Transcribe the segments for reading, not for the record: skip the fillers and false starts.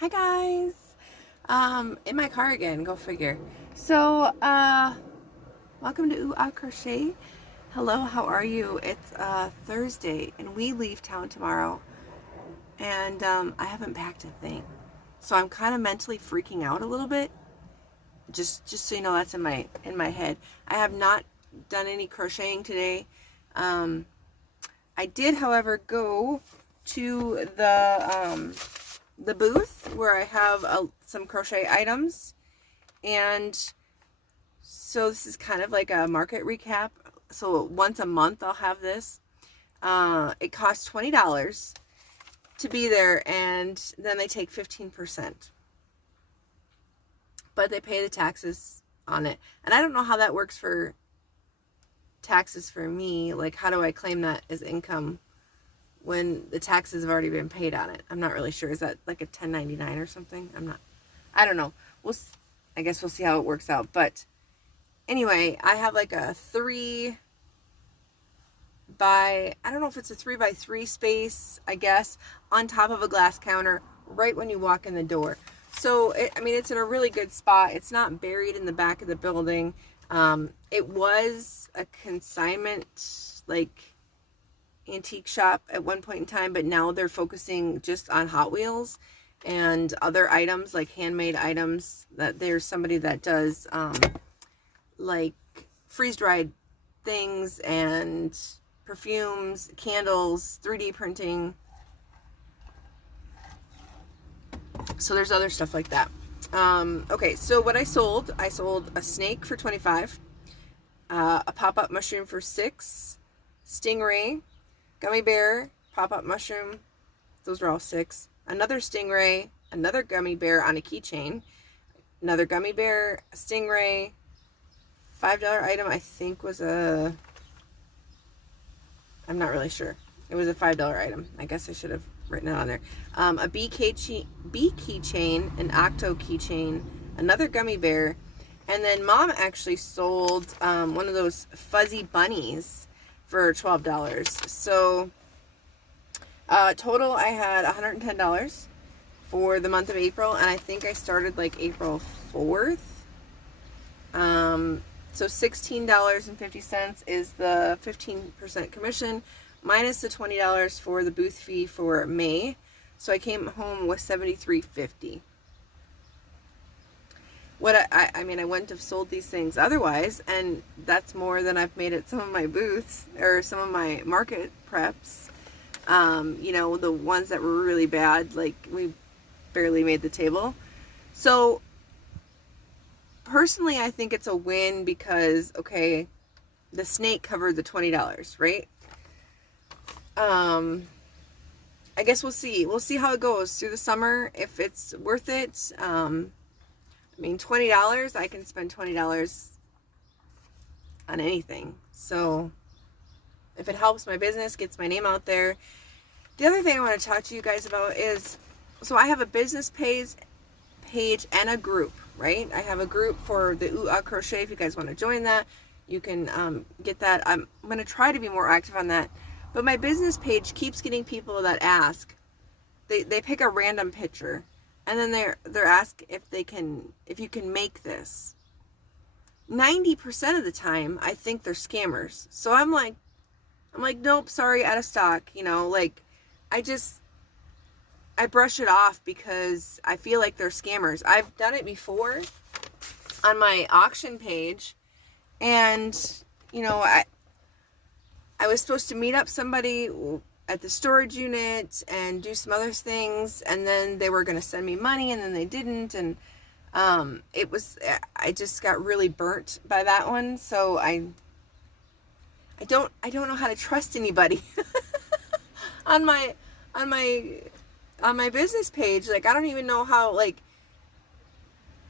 Hi guys. In my car again, go figure. So, welcome to Crochet. Hello, how are you? It's Thursday and we leave town tomorrow. And I haven't packed a thing. So I'm kind of mentally freaking out a little bit. Just so you know, that's in my head. I have not done any crocheting today. I did, however, go to the booth where I have some crochet items, and so this is kind of like a market recap. So once a month I'll have this. It costs $20 to be there, and then they take 15%, but they pay the taxes on it, and I don't know how that works for taxes for me. Like, how do I claim that as income when the taxes have already been paid on it? I'm not really sure. Is that like a 1099 or something? I don't know. I guess we'll see how it works out. But anyway, I have like a I don't know if it's a 3x3 space, I guess, on top of a glass counter right when you walk in the door. So, it's in a really good spot. It's not buried in the back of the building. It was a consignment, like, antique shop at one point in time, but now they're focusing just on Hot Wheels and other items, like handmade items. That there's somebody that does like freeze-dried things and perfumes, candles, 3D printing. So there's other stuff like that. Okay, so what I sold a snake for $25, a pop-up mushroom for $6, stingray, gummy bear, pop-up mushroom, those are all $6, another stingray, another gummy bear on a keychain, another gummy bear, a stingray, $5 item I think was I'm not really sure. It was a $5 item. I guess I should have written it on there. A bee keychain, an octo keychain, another gummy bear, and then Mom actually sold one of those fuzzy bunnies for $12. So total I had $110 for the month of April, and I think I started like April 4th. So $16.50 is the 15% commission, minus the $20 for the booth fee for May. So I came home with $73.50. What I wouldn't have sold these things otherwise, and that's more than I've made at some of my booths or some of my market preps. The ones that were really bad, like we barely made the table. So personally, I think it's a win because, okay, the snake covered the $20, right? I guess we'll see. We'll see how it goes through the summer, if it's worth it. $20, I can spend $20 on anything. So if it helps my business, gets my name out there. The other thing I want to talk to you guys about is, so I have a business page and a group, right? I have a group for the Crochet. If you guys want to join that, you can get that. I'm going to try to be more active on that. But my business page keeps getting people that ask. They pick a random picture, and then they're asked if you can make this. 90% of the time, I think they're scammers. So I'm like, nope, sorry, out of stock. I brush it off because I feel like they're scammers. I've done it before on my auction page, and I was supposed to meet up somebody at the storage unit and do some other things, and then they were going to send me money, and then they didn't, and I just got really burnt by that one. So I don't know how to trust anybody on my business page. Like, I don't even know how, like,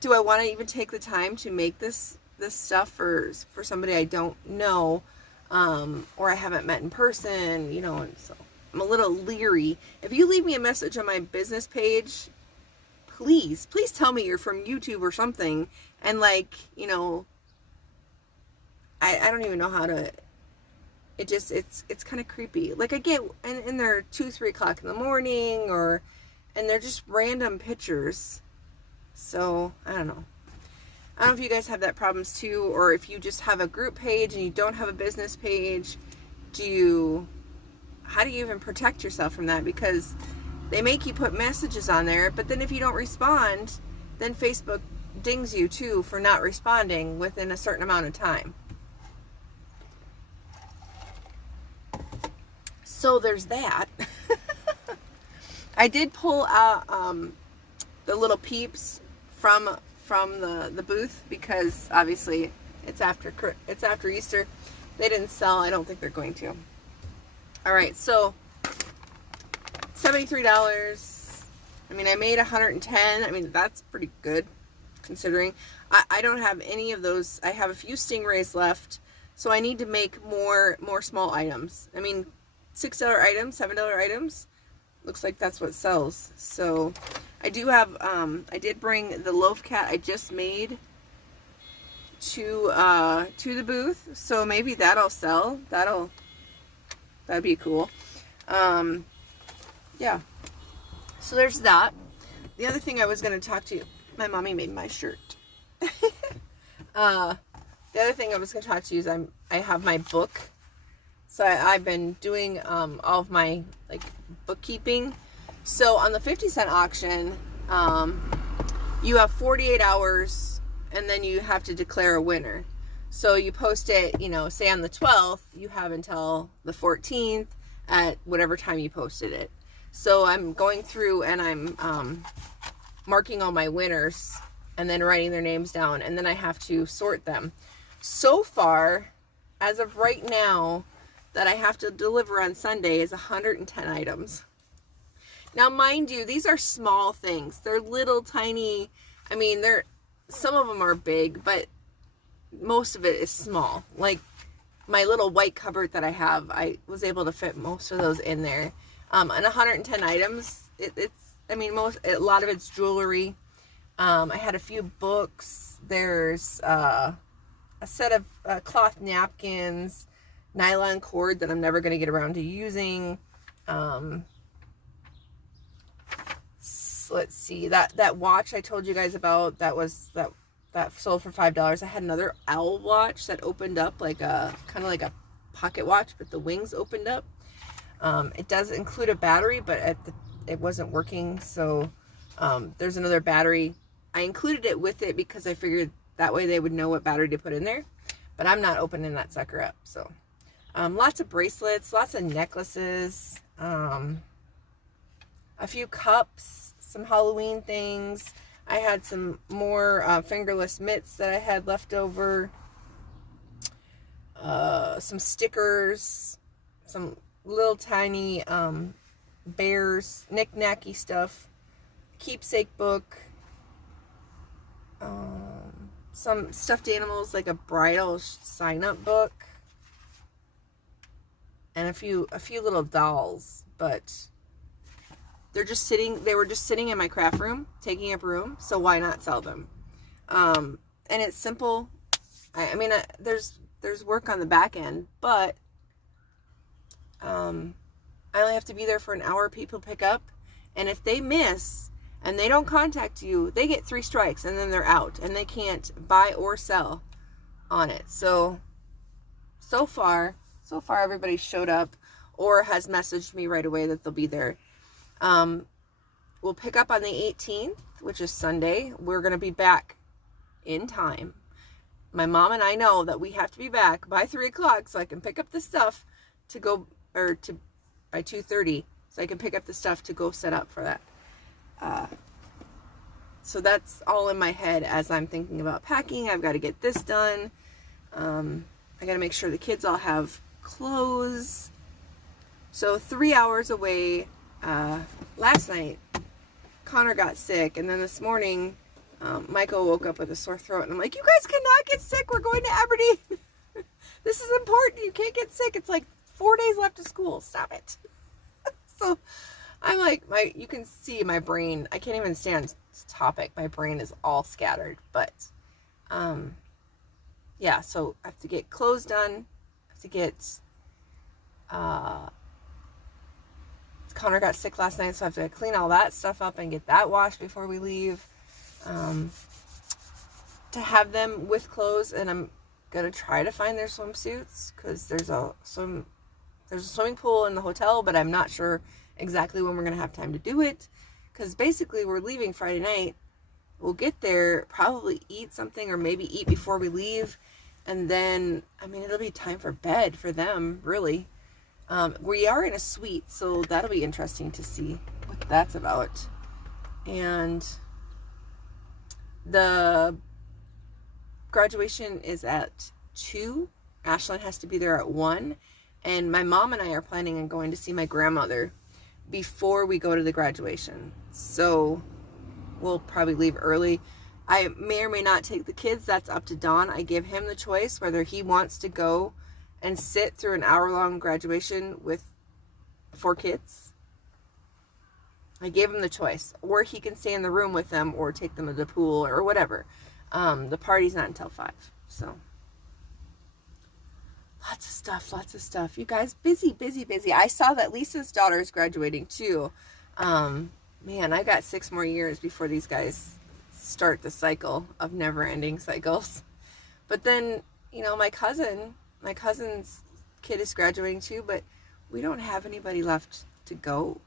do I want to even take the time to make this stuff for somebody I don't know, or I haven't met in person, and so I'm a little leery. If you leave me a message on my business page, please tell me you're from YouTube or something, and I don't even know how to, it's kind of creepy. Like, I get in there 2-3 o'clock in the morning, or and they're just random pictures. So I don't know. I don't know if you guys have that problems too, or if you just have a group page and you don't have a business page. How do you even protect yourself from that? Because they make you put messages on there, but then if you don't respond, then Facebook dings you too for not responding within a certain amount of time. So there's that. I did pull out the little peeps from the booth because obviously it's after Easter. They didn't sell. I don't think they're going to. All right, so $73. I mean, I made 110. I mean, that's pretty good considering. I don't have any of those. I have a few stingrays left, so I need to make more small items. I mean, $6 items, $7 items. Looks like that's what sells. So I do have, I did bring the loaf cat I just made to the booth. So maybe that'll sell. That'd be cool. Yeah. So there's that. The other thing I was going to talk to you, my mommy made my shirt. The other thing I was going to talk to you is I have my book. So I've been doing all of my like bookkeeping. So on the 50-cent auction, you have 48 hours and then you have to declare a winner. So you post it, you know, say on the 12th, you have until the 14th at whatever time you posted it. So I'm going through and I'm marking all my winners and then writing their names down, and then I have to sort them. So far, as of right now, that I have to deliver on Sunday is 110 items. Now, mind you, these are small things. They're little tiny, I mean, some of them are big, but most of it is small. Like my little white cupboard that I have, I was able to fit most of those in there. And 110 items, I mean, a lot of it's jewelry. I had a few books. There's a set of cloth napkins, nylon cord that I'm never going to get around to using. Let's see, that watch I told you guys about, that sold for $5. I had another owl watch that opened up like kind of like a pocket watch, but the wings opened up. It does include a battery, but it wasn't working. So there's another battery. I included it with it because I figured that way they would know what battery to put in there, but I'm not opening that sucker up. So lots of bracelets, lots of necklaces, a few cups, some Halloween things. I had some more fingerless mitts that I had left over, some stickers, some little tiny bears, knick-knacky stuff, keepsake book, some stuffed animals like a bridal sign-up book, and a few little dolls, but they were just sitting in my craft room, taking up room, so why not sell them? And it's simple. I mean, there's work on the back end, but I only have to be there for an hour. People pick up, and if they miss and they don't contact you, they get 3 strikes, and then they're out, and they can't buy or sell on it. So far everybody showed up or has messaged me right away that they'll be there. We'll pick up on the 18th, which is Sunday. We're going to be back in time. My mom and I know that we have to be back by 3 o'clock so I can pick up the stuff to go, by 2:30, so I can pick up the stuff to go set up for that. So that's all in my head as I'm thinking about packing. I've got to get this done. I got to make sure the kids all have clothes. So 3 hours away. Last night, Connor got sick, and then this morning, Michael woke up with a sore throat, and I'm like, you guys cannot get sick. We're going to Aberdeen. This is important. You can't get sick. It's like 4 days left of school. Stop it. So I'm like, you can see my brain. I can't even stay on this topic. My brain is all scattered, but, yeah, so I have to get clothes done. I have to get, Connor got sick last night, so I have to clean all that stuff up and get that washed before we leave. To have them with clothes, and I'm gonna try to find their swimsuits because there's a swimming pool in the hotel, but I'm not sure exactly when we're gonna have time to do it, because basically we're leaving Friday night. We'll get there, probably eat something, or maybe eat before we leave, and then, I mean, it'll be time for bed for them, really. We are in a suite, so that'll be interesting to see what that's about. And the graduation is at 2. Ashlyn has to be there at 1. And my mom and I are planning on going to see my grandmother before we go to the graduation. So we'll probably leave early. I may or may not take the kids. That's up to Don. I give him the choice whether he wants to go and sit through an hour-long graduation with 4 kids. I gave him the choice. Or he can stay in the room with them or take them to the pool or whatever. The party's not until 5. So lots of stuff. You guys, busy. I saw that Lisa's daughter is graduating too. Man, I got 6 more years before these guys start the cycle of never-ending cycles. But then, you know, my cousin's kid is graduating too, but we don't have anybody left to go.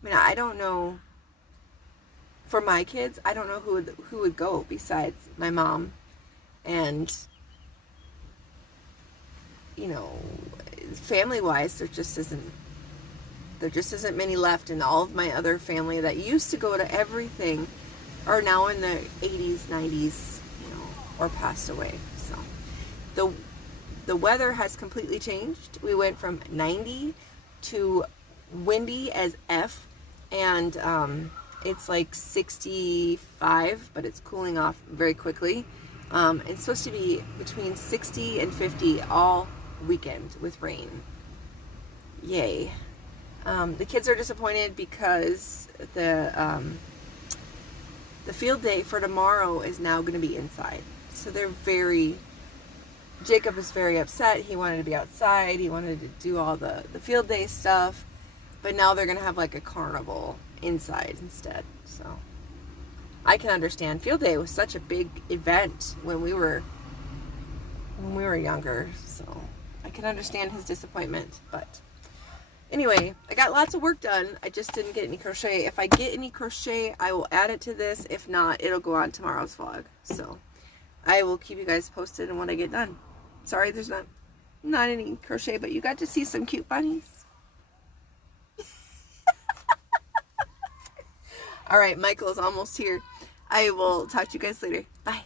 I mean, I don't know. For my kids, I don't know who would go besides my mom. And, you know, family-wise, there just isn't many left. And all of my other family that used to go to everything are now in the 80s, 90s, you know, or passed away. So the weather has completely changed. We went from 90 to windy as F, and it's like 65, but it's cooling off very quickly. It's supposed to be between 60 and 50 all weekend with rain. Yay. The kids are disappointed because the field day for tomorrow is now going to be inside. So Jacob is very upset. He wanted to be outside. He wanted to do all the field day stuff. But now they're going to have like a carnival inside instead. So I can understand. Field day was such a big event when we were younger. So I can understand his disappointment. But anyway, I got lots of work done. I just didn't get any crochet. If I get any crochet, I will add it to this. If not, it'll go on tomorrow's vlog. So I will keep you guys posted on what I get done. Sorry, there's not any crochet, but you got to see some cute bunnies. All right, Michael is almost here. I will talk to you guys later. Bye.